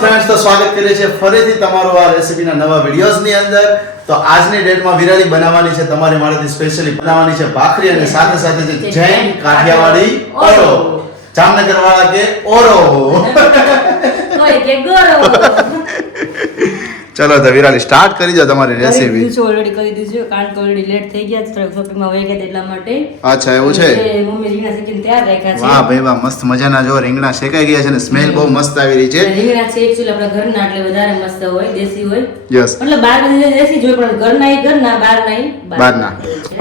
Friends તો સ્વાગત કરીએ છીએ ફરીથી તમારો આ રેસિપીના નવા વિડિયોઝની અંદર. તો આજની ડેટમાં વિરાલી બનાવવાની છે તમારી માટેથી સ્પેશિયલી બનાવવાની છે ભાખરી અને સાથે સાથે છે જૈન કાઠિયાવાડી ઓરો. જામનગર વાળા કે ઓરો કોઈ કે ગોરો. ચલો તો વિરાલી સ્ટાર્ટ કરી દો તમારી રેસિપી. ઓલરેડી કરી દીધું કારણ કે ઓલરેડી લેટ થઈ ગયા છે શોપિંગમાં વહી ગયા એટલા માટે. અચ્છા એવું છે. મમ્મી રીંગણા શેકીને તૈયાર રાખ્યા છે. વાહ ભાઈ વાહ, મસ્ત મજાના જો રીંગણા શેકાઈ ગયા છે અને સ્મેલ બહુ મસ્ત આવી રહી છે. રીંગણા છે એકચ્યુઅલી આપણા ઘરના એટલે વધારે મસ્ત હોય, દેશી હોય. યસ. મતલબ બહાર દેશી જોઈ પણ ઘરના બહારના.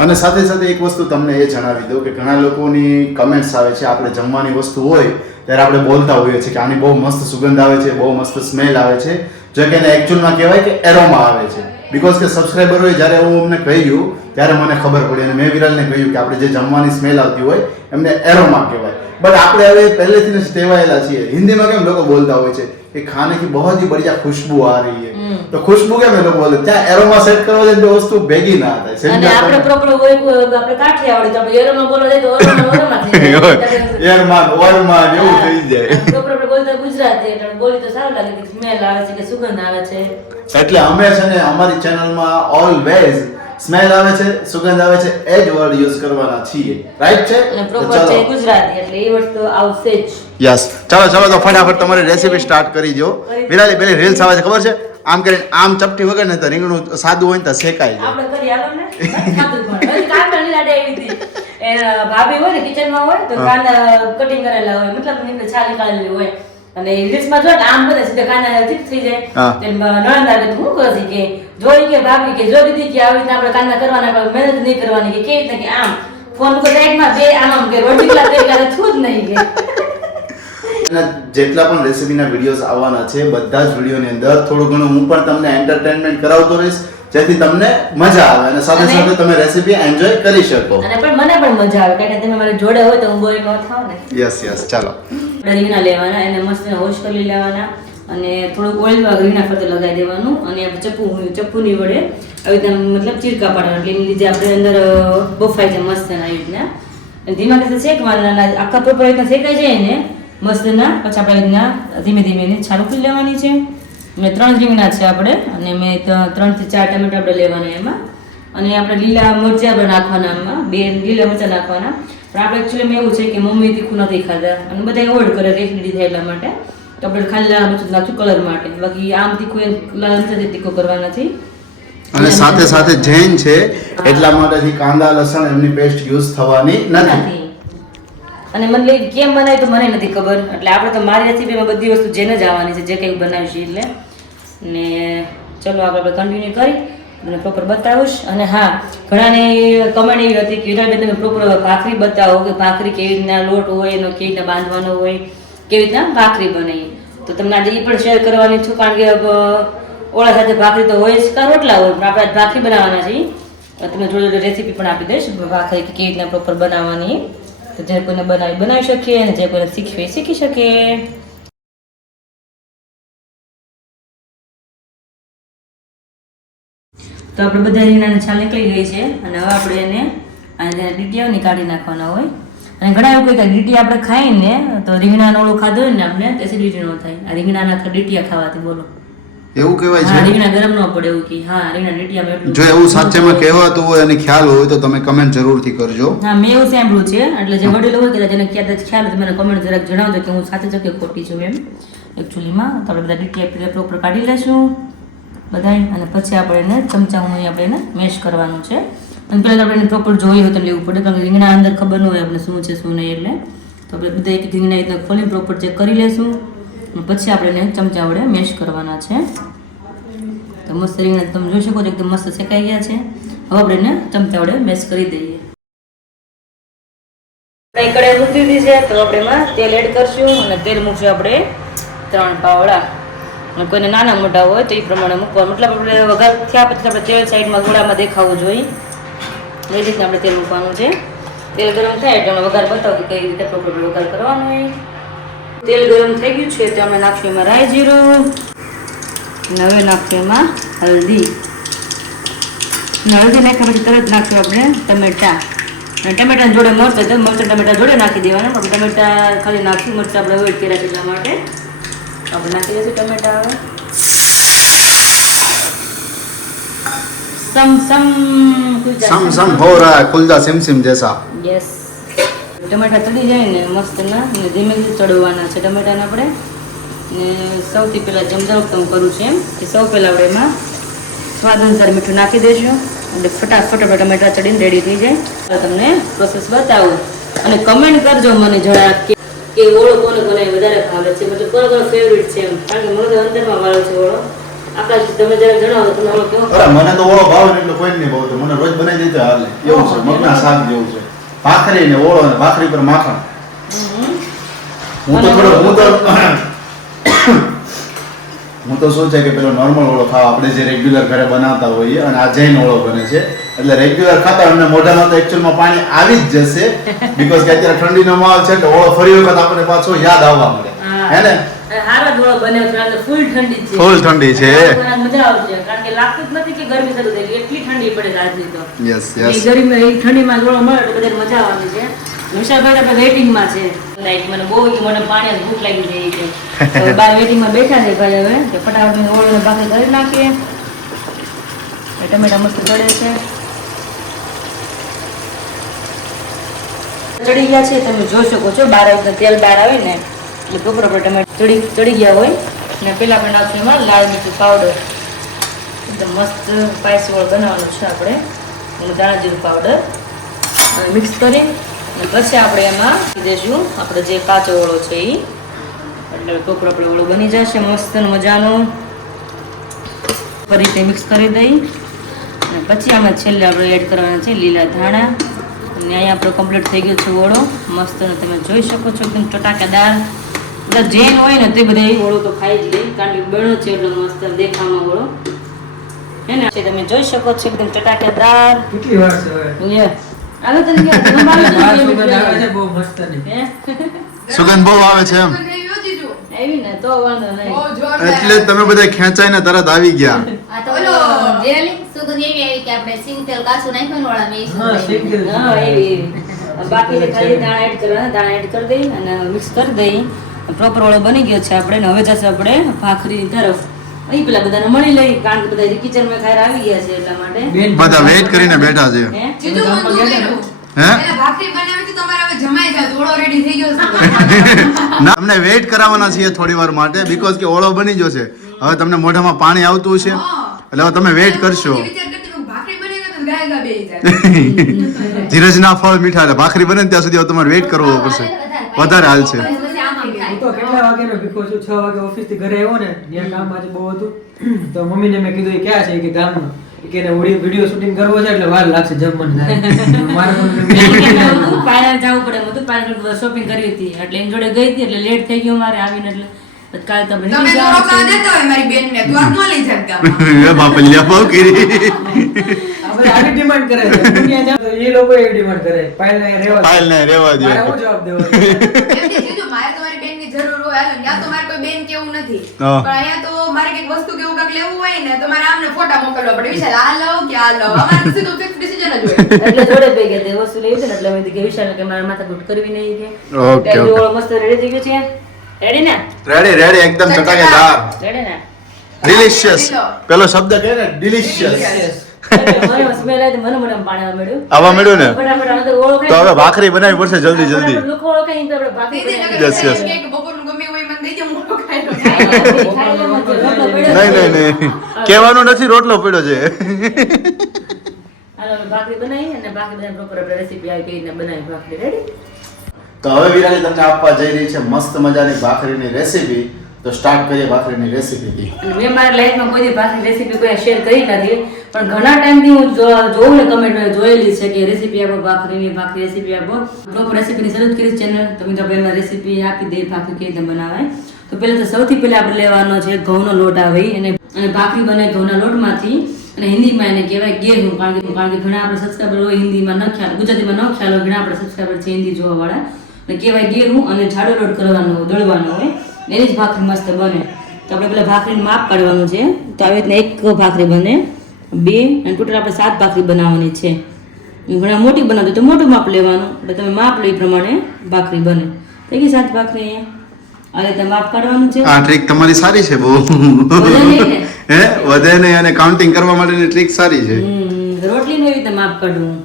અને સાથે સાથે એક વસ્તુ તમને એ જણાવી દઉં કે ઘણા લોકોની કમેન્ટ્સ આવે છે આપણે જમવાની વસ્તુ હોય ત્યારે આપણે બોલતા હોઈએ છીએ કે આની બહુ મસ્ત સુગંધ આવે છે, બહુ મસ્ત સ્મેલ આવે છે, જો કે એને એકચ્યુઅલમાં કહેવાય કે એરોમા આવે છે. બીકોઝ કે સબસ્ક્રાઇબરોએ જ્યારે એવું અમને કહ્યું ત્યારે મને ખબર પડી અને મેં વિરાલને કહ્યું કે આપણે જે જમવાની સ્મેલ આવતી હોય એમને એરોમા કહેવાય. બટ આપણે હવે પહેલેથી જ ટેવાયેલા છીએ. હિન્દીમાં કેમ લોકો બોલતા હોય છે કે ખાને કી બહોત ही बढ़िया खुशबू आ रही है, તો खुशबू કેમ એ લોકો બોલે ત્યાં એરોમા સેટ કરવા જાય તો વસ્તુ ભેગી ના થાય. અને આપણે પ્રોપર હોય આપણે કાઠિયાવાડી તો આપણે એરોમા બોલવા જાય તો ઓરોમા થઈ જાય. એરમાન ઓરમાન એવું થઈ જાય. પ્રોપર આપણે બોલતા ગુજરાતી એટલે બોલી તો સારું લાગે કે સ્મેલ આવે છે કે સુગંધ આવે છે. એટલે અમે છે ને અમારી ચેનલમાં ઓલવેઝ સ્મેલ આવે છે, સુગંધ આવે છે એ જ વર્ડ યુઝ કરવાના છીએ. રાઈટ છે? અને પ્રોપર છે ગુજરાતી એટલે એ વસ્તુ આવશે જ. યસ. ચલો તો ફટાફટ તમારી રેસિપી સ્ટાર્ટ કરી દો. વિરાલી પેલી રીલ્સ આવે છે ખબર છે? આમ કરીને આમ ચપટી વગર ને તો રીંગણું સાદું હોય ને તો શેકાઈ જાય. આપણે કરી આલો ને ખાતું પણ હજી કાંદા લાડે આવી હતી. એ ભાભી હોય ને કિચનમાં હોય તો કાંદા કટિંગ કરેલા હોય, મતલબ નીકળે છાલ નીકાળેલી હોય અને રીલ્સમાં જો આમ બધા સીધા કાંદા ચિપ્સ થઈ જાય. તેમાં નણંદ આવે તો હું કરતી કે જોઈ કે ભાભી કે જો દીદી કે આવી રીતે આપણે કાંદા કરવાના, આપણે મહેનત નહીં કરવાની કે કેવી રીતે કે આમ ફોન પર સાઈડમાં બે આમ કે રોટી ક્લાસ તેલા થૂ જ નહીં કે. જેટલા પણ રેસિપીના વિડીયોઝ આવવાના છે બધા જ વિડીયોની અંદર થોડું ઘણું હું પણ તમને એન્ટરટેનમેન્ટ કરાવતો રહીશ જેથી તમને મજા આવે અને સાથે સાથે તમે રેસિપી એન્જોય કરી શકો. અને પણ મને પણ મજા આવે કારણ કે તમે મારી જોડે હોય તો હું બોરિંગ ન થાવ ને. યસ ચાલો. રીંગણા લેવાના, એને મસ્ત વોશ કરી લેવાના અને થોડુંક ઓઇલમાં રીંગણા ફરતે લગાવી દેવાનું અને આપણે ચપ્પુની વડે આવી રીતે મતલબ ચીરકા પાડવાના એટલે એની લીધે આપણે અંદર બફાઈ જાય મસ્ત આવી રીતના. ધીમા ગેસે શેકવાના, આખા પ્રોપર રીતના શેકાઈ જાય ને મસ્ત ના પછી આપણે રીતના ધીમે ધીમે એને છાલ ઉકળી લેવાની છે. અને 3 રીંગણા છે આપણે અને મેં 3 થી 4 ટમેટા આપણે લેવાના એમાં અને આપણે લીલા મરચાં પણ નાખવાના એમાં 2 લીલા મરચાં નાખવાના. પણ આપણે એકચ્યુઅલી એવું છે કે મમ્મી તીખું નથી ખાતા અને બધા એવોઇડ કરે રેસીપી થાય એટલા માટે તો આપણે ખાલી લાલ મરચું નાખશું કલર માટે, બાકી આમ તીખું લાલ મરચાં તીખું કરવા નથી. અને સાથે સાથે જૈન છે એટલા માટેથી કાંદા લસણ એમની પેસ્ટ યુઝ થવાની નથી. અને મને કેમ બનાવી તો મને નથી ખબર એટલે આપણે તો મારી રેસીપીમાં બધી વસ્તુ જેને જ આવવાની છે જે કંઈ બનાવીશું એટલે. ને ચલો આપણે કન્ટિન્યુ કરી અને પ્રોપર બતાવીશ. અને હા, ઘણાની કમેન્ટ એવી હતી કે વિરાલબેન તમે પ્રોપર ભાખરી બતાવો કે ભાખરી કેવી રીતના લોટ હોય એનો કેવી રીતના બાંધવાનો હોય, કેવી રીતના ભાખરી બને. તો તમને આજે એ પણ શેર કરવાની છું કારણ કે ઓળા સાથે ભાખરી તો હોય જ કાં રોટલા હોય પણ આપણે ભાખરી બનાવવાના છીએ. તમને થોડી રેસીપી પણ આપી દઈશ ભાખરી કેવી રીતના પ્રોપર બનાવવાની, તો જે કોઈને બનાવી શકીએ અને જે કોઈને શીખવી શીખી શકે. તો આપણે બધા રીંગણાની છાલ નીકળી ગઈ છે અને હવે આપણે એને ડીટીયાઓની કાઢી નાખવાના હોય. અને ઘણા એવું કહે કે ડીટી આપણે ખાઈને તો રીંગણાનો ઓળો ખાધો હોય ને આપણે એસિડિટી ન થાય આ રીંગણાના ડીટીયા ખાવાથી. બોલો એવું કહેવાય છે? હા, રીંગણા ગરમ ન પડે એવું કે હા રીંગણા ડીટીયામાં એટલું. જો એવું સાચેમાં કહેવાતું હોય અને ખ્યાલ હોય તો તમે કમેન્ટ જરૂરથી કરજો. હા, મેં એવું સાંભળ્યું છે એટલે જે વડીલો હોય કે જેને ખ્યાલ હોય મને કમેન્ટ જરાક જણાવજો કે હું સાચી છું કે ખોટી છું એમ. એકચ્યુઅલીમાં તો આપણે બધા ડીટીયા પ્રોપર કાઢી લેશું બધાય અને પછી આપણે એને ચમચા આપણે એને મેશ કરવાનું છે. અને પહેલાં આપણે એને પ્રોપર જોઈ હોય તો લેવું પડે કારણ કે રીંગણા અંદર ખબર ન હોય આપણે શું છે શું નહીં એટલે. તો આપણે બધા એક રીંગણા એકદમ ખોલીને પ્રોપર ચેક કરી લેશું અને પછી આપણે એને ચમચા વડે મેશ કરવાના છે. તો મસ્ત રીંગણા તમે જોઈ શકો છો એકદમ મસ્ત શેકાઈ ગયા છે. હવે આપણે એને ચમચા વડે મેશ કરી દઈએ. આપણે કઢાઈ મૂકી દીધી છે તો આપણે એમાં તેલ એડ કરશું અને તેલ મૂકશું આપણે 3 પાવડા. કોઈને નાના મોટા હોય તો એ પ્રમાણે મૂકવા મતલબ આપણે વઘાર થયા પછી આપણે તેલ સાઈડમાં ગોળામાં દેખાવું જોઈએ એ રીતના આપણે તેલ મૂકવાનું છે. તેલ ગરમ થાય એટલે અમે વઘાર બતાવું કે કઈ રીતે પ્રોપર વઘાર કરવાનો હોય. તેલ ગરમ થઈ ગયું છે તો અમે નાખશું એમાં રાઈ જીરું અને હવે નાખશું એમાં હલ્દી. હળદી નાખ્યા પછી તરત નાખશું આપણે ટમેટા અને ટમેટા જોડે મરચાં તો મરચાં ટમેટા જોડે નાખી દેવાના. આપણે ટમેટા ખાલી નાખશું, મરચાં આપણે અવોઈડ કર્યા છે એટલા માટે. આપણે નાખી દઈશું ટમેટા હવે सम हो रहा है खुलता सिम सिम जैसा યસ ટમેટા ચડી જાય ને મસ્ત ના ને ધીમે ધીમે ચડવાના છે ટમેટાને આપણે ને સૌથી પહેલાં જેમ દર વખતે હું કરું છું એમ કે સૌ પહેલાં આપણે એમાં સ્વાદ અનુસાર મીઠું નાખી દઈશું એટલે ફટાફટ આપણે ટમેટા ચડીને રેડી થઈ જાય તો તમને પ્રોસેસ બતાવું અને કમેન્ટ કરજો મને જરા કે ઓળો કોને કોને વધારે ભાવે છે મતલબ કોનો કોનો ફેવરિટ છે એમ કારણ કે મને તો અંદરમાં વાળો છે ઓળો આપણા તમે જરા જણાવો તમને ઓળો કેવો અરે મને તો ઓળો ભાવે ને એટલે કોઈ નહીં ભાવતો મને રોજ બનાવી દેતો હાલે એવું છે મગના શાક જેવું છે ભાખરી ને ઓળો ને ભાખરી પર માખણ હું તો શું છે કે પેલો નોર્મલ ઓળો ખાવા આપણે જે રેગ્યુલર ઘરે બનાવતા હોઈએ અને આ જૈન ઓળો બને છે એટલે રેગ્યુલર ખાતા અમને મોઢામાં તો એકચ્યુઅલમાં પાણી આવી જ જશે બીકોઝ કે અત્યારે ઠંડીનો માહોલ છે એટલે ઓળો ફરી વખત આપણને પાછો યાદ આવવા મળે હે ને હારો ડોળો બન્યો છે એટલે ફૂલ ઠંડી છે ફૂલ ઠંડી છે મજા આવશે કારણ કે લાગતું જ નથી કે ગરમી શરૂ થઈ ગઈ એટલી ઠંડી પડે છે આજની તો યસ એ યસ ગરમી એ ઠંડીમાં ડોળો મળે એટલે બધાને મજા આવવાની છે વિશાલભાઈ આપણે વેઇટિંગમાં છે લાઈક મને બહુ મને પાણી ભૂખ લાગી જાય છે તો બાર વેઇટિંગમાં બેઠા છે ભાઈ હવે કે ફટાફટ ઓળોને ભાખરી કરી નાખીએ ટમેટા મસ્ત ચડે છે ચડી ગયા છે તમે જોઈ શકો છો બહાર આવે તેલ બહાર આવે ને એટલે બપોર આપણે ટમેટા ચડી ગયા હોય ને પહેલાં આપણે નાખશું એમાં લાલ મરચું પાવડર એકદમ મસ્ત સ્પાઈસવાળો બનાવવાનું છે આપણે અને ધાણા જીરું પાવડર અને મિક્સ કરી અને પછી આપણે એમાં નાખી દઈશું આપણે જે કાચો ઓળો છે એ એટલે બપોર આપણે ઓળો બની જશે મસ્ત મજાનો ફરી રીતે મિક્સ કરી દઈ અને પછી આમાં છેલ્લે આપણે એડ કરવાના છે લીલા ધાણા અને અહીંયા આપણો કમ્પ્લીટ થઈ ગયો છે ઓળો મસ્ત તમે જોઈ શકો છો એકદમ ચટાકેદાર બધા જૈન હોય ને તે બધા ઓળો તો ખાઈ જ લે કારણ કે બળો છે એટલો મસ્ત દેખાવામાં ઓળો હે ને તમે જોઈ શકો છો એકદમ ચટાકેદાર કેટલી વાર છે હવે લે આલો તને કે સુગંધ આવે છે બહુ મસ્ત ની સુગંધ બહુ આવે છે એમ આવી ને તો વાંધો નહીં એટલે તમે બધા ખેંચાઈને તરત આવી ગયા આ તો ઓલો જેલી સુગંધ એવી આવી કે આપણે સિંગ તેલ કાચું નાખ્યું ને ઓળામાં એ હા સુગંધ શેક દે હા એવી બાકી જે ખાલી દાણા એડ કરવાના દાણા એડ કરી દઈ અને મિક્સ કરી દઈ પ્રોપર ઓળો બની ગયો છે આપણે ને હવે જશે આપણે ભાખરી તરફ અહીં પેલા બધાને મળી લઈ કારણ કે બધા કિચનમાં ખાર આવી ગયા છે એટલા માટે બેન બધા વેઇટ કરીને બેઠા છે હે જીજુ હું શું કરું? હે પેલા ભાખરી બનાવી હતી તમારે હવે જમાઈ જાય ઓળો રેડી થઈ ગયો છે ના અમને વેઇટ કરાવવાના છીએ થોડી વાર માટે બીકોઝ કે ઓળો બની ગયો છે હવે તમને મોઢામાં પાણી આવતું છે એટલે હવે તમે વેઇટ કરશો હું વિચાર કરતી હતી, ભાખરી બની ગઈ તો ગાય ગા બેહી જાય ધીરજના ફળ મીઠા એટલે ભાખરી બને ને ત્યાં સુધી હવે તમારે વેઇટ કરવો પડશે વધારે હાલ છે પછી આમ આમ હું થાય તો કેટલા વાગ્યાનો ભીખો છું 6 વાગે ઓફિસ થી ઘરે આવ્યો ને ત્યાં કામ આજે બહુ હતું તો મમ્મીને મેં કીધું એ ક્યાં છે કે ગામમાં કે એને વિડીયો શૂટિંગ કરવો છે એટલે વાર લાગશે જમવાનું મારે બધું પાયલ જવું પડે બધું પાયલ શોપિંગ કરી હતી એટલે એની જોડે ગઈ હતી એટલે લેટ થઈ ગયું મારે આવીને એટલે પછી કાલે તો આપણે તમે નીકળી તો રોકડા જવાનું છે. દેતા હોય મારી બેનને તો આ ન લઈ જાય ગામમાં એ બાપલિયા બહુ કરી આપણે આવી ડિમાન્ડ કરે છે દુનિયા જામ તો એ લોકો એ ડિમાન્ડ કરે પાયલ ને રહેવા દે. પાયલ ને રહેવા દે. મારે શું જવાબ દેવો એમની જીજુ મારે તો મારી બેનની જરૂર હોય હાલો ત્યાં તો મારે કોઈ બેન કેવું નથી હા. પણ અહીંયા તો મારે કઈક વસ્તુ કેવું કાંઈક લેવું હોય ને તો મારે આમને ફોટા મોકલવા પડે વિશાલ આ લઉં કે આ લઉં અમારે તો સીધું ફિક્સ ડિસિઝન જ હોય એટલે જોડે પઈ ગયા તે વસ્તુ લેવી છે ને એટલે મેં કીધું કે વિશાલને કે મારે માથાકૂટ કરવી નહીં કે ઓકે, એટલે ઓકે. ઓળો મસ્ત રેડી થઈ ગયો છે રેડી ને રેડી રેડી એકદમ ચટાકેદાર રેડી ને ડિલિશિયસ પેલો શબ્દ કહે ને ડિલિશિયસ મને સ્મેલ આવી તો મને મને પાણી આવવા માંડ્યું. આવવા માંડ્યું ને? ફટાફટ અંદર ઓળો ખાઈ તો હવે ભાખરી બનાવવી પડશે જલ્દી જલ્દી ફટાફટ લોકો ઓળો ખાઈને તો આપણે ભાખરી દીદી બનાવી. નગર Yes, yes. એમ કહે કે બપોરનું ગમે એવું હોય મને દઈ દે હું તો ખાઈ લઉં. ખાઈ લે મત, રોટલો પડ્યો નહીં છે. નહીં નહીં કહેવાનું નથી રોટલો પડ્યો છે હાલો હવે ભાખરી બનાવી અને ભાખરી બનાવી પ્રોપર આપણે રેસીપી આવી કઈ રીતના બનાવી ભાખરી રેડી તો હવે વિરાલી તમને આપવા જઈ રહી છે મસ્ત મજાની ભાખરીની રેસીપી તો સ્ટાર્ટ કરીએ ભાખરીની રેસીપીથી અને મેં મારા લાઈફમાં કોઈ દી ભાખરી રેસીપી કોઈ શેર કરી નથી પણ ઘણા ટાઈમથી હું જોઉં ને કમેન્ટ જોયેલી છે કે રેસીપી આપો ભાખરી રેસીપી આપો પ્રોપર રેસીપીની શરૂ કરી ચેનલ તો મિત્રો આપણે એમાં રેસીપી આપી દઈએ ભાખરી કેવી રીતે બનાવાય તો પહેલાં તો સૌથી પહેલાં આપણે લેવાનો છે ઘઉંનો લોટ આવે અને ભાખરી બને ઘઉંના લોટમાંથી અને હિન્દીમાં એને કહેવાય ગેહું કારણ કે ઘણા આપણે સબસ્ક્રાઈબર હોય હિન્દીમાં ન ખ્યાલ ગુજરાતીમાં ન ખ્યાલ હોય ઘણા આપણે સબસ્ક્રાઈબર છે હિન્દી જોવાવાળા અને કહેવાય ગેહું અને જાડો લોટ કરવાનો દળવાનો હોય એની જ ભાખરી મસ્ત બને તો આપણે પેલા ભાખરીનું માપ કાઢવાનું છે તો આવી રીતના એક ભાખરી બને 2 અને ટોટલ આપણે 7 ભાખરી બનાવવાની છે ઘણા મોટી બનાવતી તો મોટું માપ લેવાનું એટલે તમે માપ લો એ પ્રમાણે ભાખરી બને થઈ ગઈ 7 ભાખરી અહીંયા આ રીતે માપ કાઢવાનું છે. આ ટ્રીક તમારી સારી છે બહુ. વધે નહીં ને? હે વધે નહીં અને કાઉન્ટિંગ કરવા માટેની ટ્રીક સારી છે. રોટલીનું એવી રીતે માપ કાઢવું.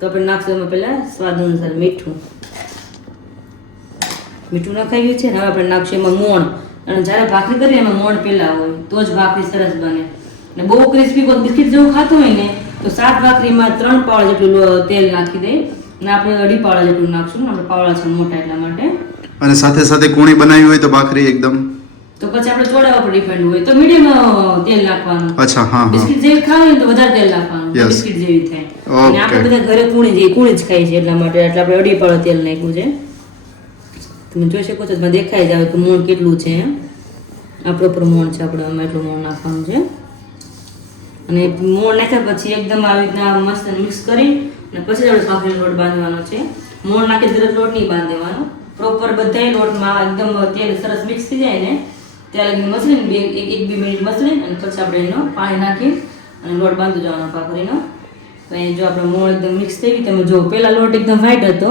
તો આપણે નાખશું એમાં પહેલા સ્વાદ અનુસાર મીઠું નખાઈ ગયું છે ને. હવે આપણે નાખશું એમાં મોણ. અને જ્યારે ભાખરી કરીએ એમાં મોણ પેલા હોય તો જ ભાખરી સરસ બને. અને બહુ ક્રિસ્પી કોઈ બિસ્કિટ જેવું ખાતું હોય ને તો 7 ભાખરીમાં 3 પાવડા જેટલું તેલ નાખી દઈ અને આપણે 2.5 પાવડા જેટલું નાખશું. આપણે પાવડા છે મોટા એટલા માટે. અને સાથે સાથે કુણી બનાવી હોય તો ભાખરી એકદમ તો પછી આપણે ચોડા ઉપર ડિપેન્ડ હોય તો મીડિયમ તેલ નાખવાનું. અચ્છા હા હા બિસ્કિટ જેવી ખાવી હોય ને તો વધારે તેલ નાખવાનું. Yes. બિસ્કિટ જેવી થાય. અને Okay. આપણે બધા ઘરે કુણી જ ખાઈ છે એટલા માટે એટલે આપણે 2.5 પાવડા તેલ નાખ્યું છે. તમે જોઈ શકો છો એમાં દેખાઈ જાય કે મોણ કેટલું છે. આ પ્રોપર મોણ છે. આપણે આમાં એટલું મોણ નાખવાનું છે. અને મોણ નાખ્યા પછી એકદમ આવી રીતના મસ્ત મિક્સ કરી અને પછી આપણે ભાખરીનો લોટ બાંધવાનો છે. મોણ નાખી તરત લોટ નહીં બાંધવાનો. પ્રોપર બધાય લોટમાં એકદમ તેલ સરસ મિક્સ થઈ જાય ને ત્યારે મસળીને 1-2 મિનિટ મસળીને અને પછી આપણે એનો પાણી નાખી અને લોટ બાંધી જવાનો ભાખરીનો. તો અહીં જો આપણે મોણ એકદમ મિક્સ થઈ ગઈ. તમે જો પહેલા લોટ એકદમ વ્હાઈટ હતો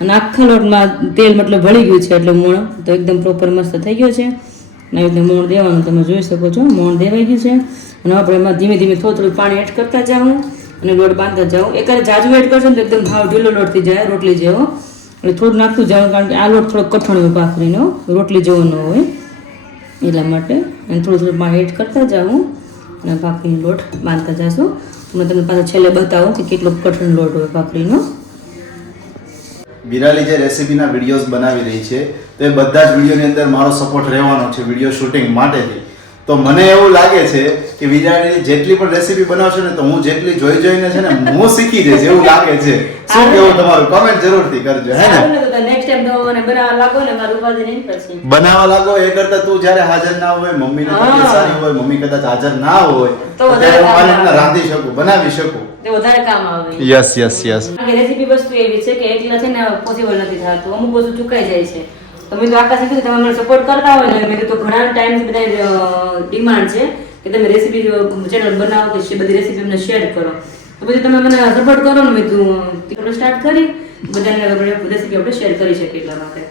અને આખા લોટમાં તેલ મતલબ ભળી ગયું છે એટલે મોણ તો એકદમ પ્રોપર મસ્ત થઈ ગયો છે. અને એકદમ મોણ દેવાનું તમે જોઈ શકો છો. મોણ દેવાઈ ગયું છે અને આપણે એમાં ધીમે ધીમે થોડું પાણી એડ કરતા જાઉં અને લોટ બાંધતા જાઉં. એકાદ જાજુ એડ કરશો ને તો એકદમ ભાવ ઢીલો લોટ થઈ જાય રોટલી જેવો. એટલે થોડું નાખતું જાઉં કારણ કે આ લોટ થોડો કઠણ હોય ભાખરીનો રોટલી જેવો ન હોય એટલા માટે. અને થોડું પાણી એડ કરતા જાઉં અને ભાખરીનો લોટ બાંધતા જશું. હું તમને પાછા છેલ્લે બતાવું કે કેટલો કઠણ લોટ હોય ભાખરીનો. વિરાલી જે રેસીપીના વિડીયોઝ બનાવી રહી છે તો એ બધા જ વિડીયોની અંદર મારો સપોર્ટ રહેવાનો છે વિડીયો શૂટિંગ માટેથી. તો મને એવું લાગે છે કે વિરાલી જેટલી પણ રેસીપી બનાવશે ને તો હું જેટલી જોઈને છે ને હું શીખી જઈશ એવું લાગે છે. શું કેવું તમારું કમેન્ટ જરૂરથી કરજો હે ને. નેક્સ્ટ ટાઈમ તો મને બનાવવા લાગો ને મારું ઉપાધિ નહીં પછી બનાવવા લાગો એ કરતા તું જ્યારે હાજર ના હોય મમ્મીને તબિયત સારી હોય મમ્મી કદાચ હાજર ના હોય તો તો ત્યારે હું વધારે મારી રીતના રાંધી શકું બનાવી શકું. તે વધારે કામ આવે. યસ યસ યસ રેસીપી વસ્તુ એવી છે કે એકલા છે ને પોસિબલ નથી થતું. અમુક વસ્તુ ચૂકાઈ જાય છે. તમે તો આકાશ કીધું તમે મને સપોર્ટ કરતા હોય ને મેં તો ઘણા ટાઈમથી બધા ડિમાન્ડ છે કે તમે રેસીપી ચેનલ બનાવો કે બધી રેસીપી અમને શેર કરો. તો પછી તમે મને સપોર્ટ કરો ને મેં તું સ્ટાર્ટ કરી બધાને રેસીપી આપણે શેર કરી શકીએ એટલા માટે.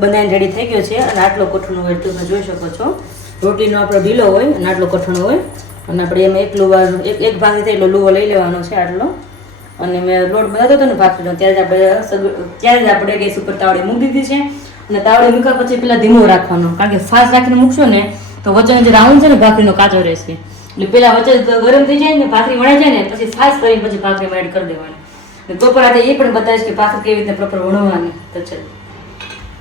બધાને રેડી થઈ ગયો છે અને આટલો કઠણ હોય તમે જોઈ શકો છો. રોટલીનો આપણો ઢીલો હોય અને આટલો કઠણ હોય અને આપણે એમાં એક ભાગ થાય એટલો લુવો લઈ લેવાનો છે આટલો. અને મેં લોટ બનાવતો હતો ને ભાખરીનો ત્યારે જ આપણે ગેસ ઉપર તાવડી મૂકી દીધી છે. અને તાવડી મૂક્યા પછી પેલા ધીમો રાખવાનો કારણ કે ફાસ્ટ રાખીને મૂકશો ને તો વચ્ચેનો જે રાઉન્ડ છે ને ભાખરીનો કાચો રહેશે. એટલે પેલા વચ્ચે ગરમ થઈ જાય ને ભાખરી વણાઈ જાય ને પછી ફાસ્ટ કરીને પછી ભાખરીમાં એડ કરી દેવાની. અને પ્રોપર આજે એ પણ બતાવીશ કે ભાખરી કેવી રીતે પ્રોપર વણવાની. તો ચાલો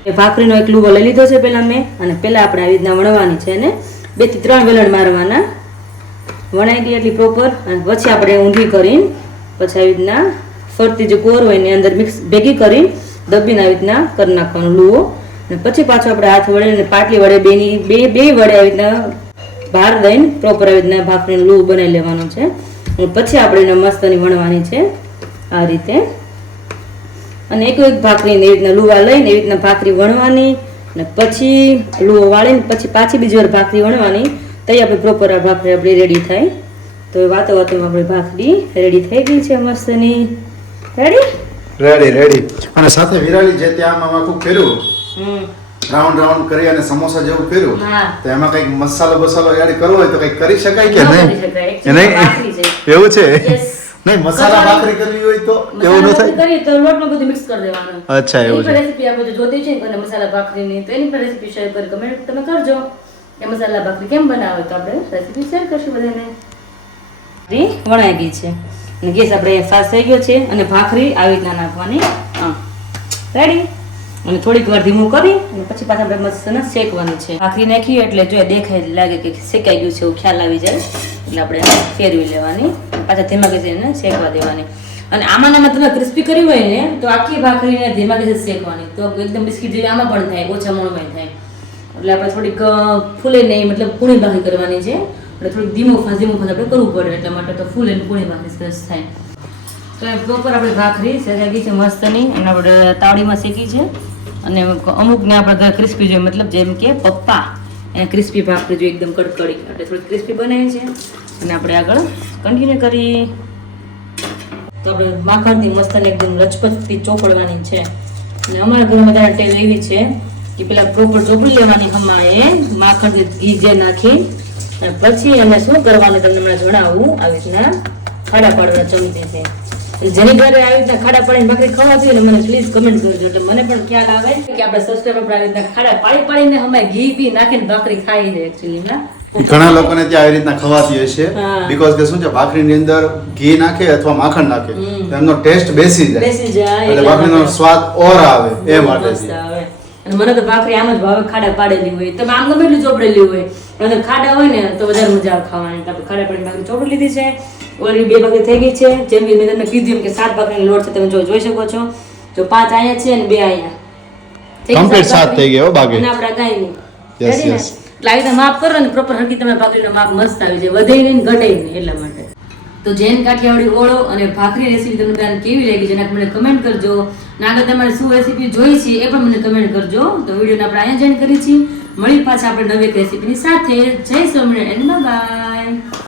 એ ભાખરીનો એક લુવો લઈ લીધો છે પહેલા મેં અને પહેલા આપણે આવી રીતના વણવાની છે ને 2 થી 3 વેલણ મારવાના. વણાઈ દઈએ એટલી પ્રોપર અને પછી આપણે ઊંધી કરીને પછી આવી રીતના ફરતી જે કોર હોય એની અંદર મિક્સ ભેગી કરી દબીને આવી રીતના કરી નાખવાનો લુવો. અને પછી પાછો આપણે હાથ વડે અને પાટલી વડે બે વડે આવી રીતના બહાર દઈને પ્રોપર આવી રીતના ભાખરીનું લુવો બનાવી લેવાનું છે. અને પછી આપણે એને મસ્તની વણવાની છે આ રીતે. અને એક ભાખરીને એવી રીતના લુવા લઈને એવી રીતના ભાખરી વણવાની અને પછી લુવો વાળીને પછી પાછી બીજી વાર ભાખરી વણવાની. તો આપણે પ્રોપર આ ભાખરી આપણી રેડી થાય. તો એ વાતો આપણી ભાખરી રેડી થઈ ગઈ છે મસ્તની. રેડી અને સાથે વિરાલી જે ત્યાં આખું કર્યું રાઉન્ડ કરી અને સમોસા જેવું કર્યું તો એમાં કઈક મસાલો એડ કરવો હોય તો કઈક કરી શકાય કે નહીં? એવું છે નહીં મસાલા ભાખરી કરવી હોય તો એવું ન થાય કરીએ તો લોટમાં બધું મિક્સ કરી દેવાનું. અચ્છા એવું છે. રેસીપી આપણે જોતી છે ને મસાલા ભાખરીની તો એની પર રેસીપી શેર કરી કમેન્ટ તમે કરજો કે મસાલા ભાખરી કેમ બનાવે તો આપણે રેસીપી શેર કરશું બધાને. વણાઈ ગઈ છે અને ગેસ આપણે ફાસ્ટ થઈ ગયો છે અને ભાખરી આવી રીતના નાખવાની. રેડી અને થોડીક વાર ધીમું કરી અને પછી પાછા આપણે મસ્ત શેકવાની છે. ભાખરી નાખી એટલે જો દેખાય લાગે કે શેકાઈ ગયું છે એવું ખ્યાલ આવી જાય એટલે આપણે ફેરવી લેવાની પાછા ધીમા ગેસે એને શેકવા દેવાની. અને આમાં તમે ક્રિસ્પી કરી હોય ને તો આખી ભાખરીને ધીમા ગેસે શેકવાની તો એકદમ બિસ્કિટ જેવી આમાં પણ થાય ઓછા મોણમાં થાય. એટલે આપણે થોડીક ફૂલે નહીં મતલબ પૂણી ભાખરી કરવાની છે એટલે થોડીક ધીમું ફાસ આપણે કરવું પડે એટલા માટે તો ફૂલ એની પૂણી ભાખરી સરસ થાય. તો એ પ્રોપર આપણે ભાખરી શેકાઈ છે મસ્તની અને આપણે તાવડીમાં શેકી છે. અને અમુકને આપણે ઘરે ક્રિસ્પી જોઈએ મતલબ જેમ કે પપ્પા એને ક્રિસ્પી ભાખરી જોઈએ એકદમ કડકડી એટલે થોડી ક્રિસ્પી બનાવી છે. અને આપણે આગળ કન્ટિન્યુ કરી તો આપણે ભાખરની મસ્તને એકદમ લચપચથી ચોપડવાની છે. અને અમારા ઘરમાં ત્યારે ટેવ એવી છે કે પેલા પ્રોપર ચોપડી લેવાની હમાએ માખણ ઘી જે નાખી અને પછી એને શું કરવાનું તમને હમણાં જણાવું. આવી રીતના ખાડા પાડવાના ચમચીથી. જેની ઘરે આવી રીતના ખાડા પાડીને ભાખરી ખવાતી હોય ને મને પ્લીઝ કમેન્ટ કરજો એટલે મને પણ ખ્યાલ આવે કે આપણે સબસ્ક્રાઈબર આવી રીતના ખાડા પાડી પાડીને હમાય ઘી બી નાખીને ભાખરી ખાઈ છે એકચ્યુઅલી. ઘણા લોકોને ત્યાં આવી રીતના ખવાતી હોય છે હા. બીકોઝ કે શું છે ભાખરીની અંદર ઘી નાખે અથવા માખણ નાખે તો એમનો ટેસ્ટ બેસી બેસી જાય જાય એટલે એટલા ભાખરીનો માટે. સ્વાદ ઓર આવે એ બહુ માટે મસ્ત આવે. અને મને તો ભાખરી આમ જ ભાવે ખાડા પાડેલી હોય. તમે આમ ગમે એટલી ચોપડેલી હોય અને ખાડા હોય ને તો વધારે મજા આવે ખાવાની. તો આપણે ખાડા પાડીને ભાખરી ચોપડી લીધી છે. ઓલરેડી 2 ભાખરી થઈ ગઈ છે. જેમ કે મેં તમને કીધું એમ કે 7 ભાખરીનો લોટ છે તમે જોઈ શકો છો. જો 5 અહીંયા છે અને 2 અહીંયા. થઈ ગઈ Complete 7 7 થઈ ગયા હો બાકી. અને આપણા ગાયની. Yes, Ready ને? yes. એટલે આવી રીતે માપ કરો ને પ્રોપર હરકી તમે ભાખરીનો માપ મસ્ત આવી જાય. વધે નહીં ને ઘટે નહીં એટલા માટે. તો જૈન કાઠિયાવાડી ઓળો અને ભાખરી રેસીપી તમને બધાને કેવી લાગી જેના મને કમેન્ટ કરજો. અને આગળ તમારે શું રેસીપી જોઈ છે એ પણ મને કમેન્ટ કરજો. તો વિડીયોને આપણે અહીંયા જોઈન કરી છીએ. મળી પાછા આપણે નવી રેસીપીની સાથે. જય સ્વામિનારાયણ, બાય.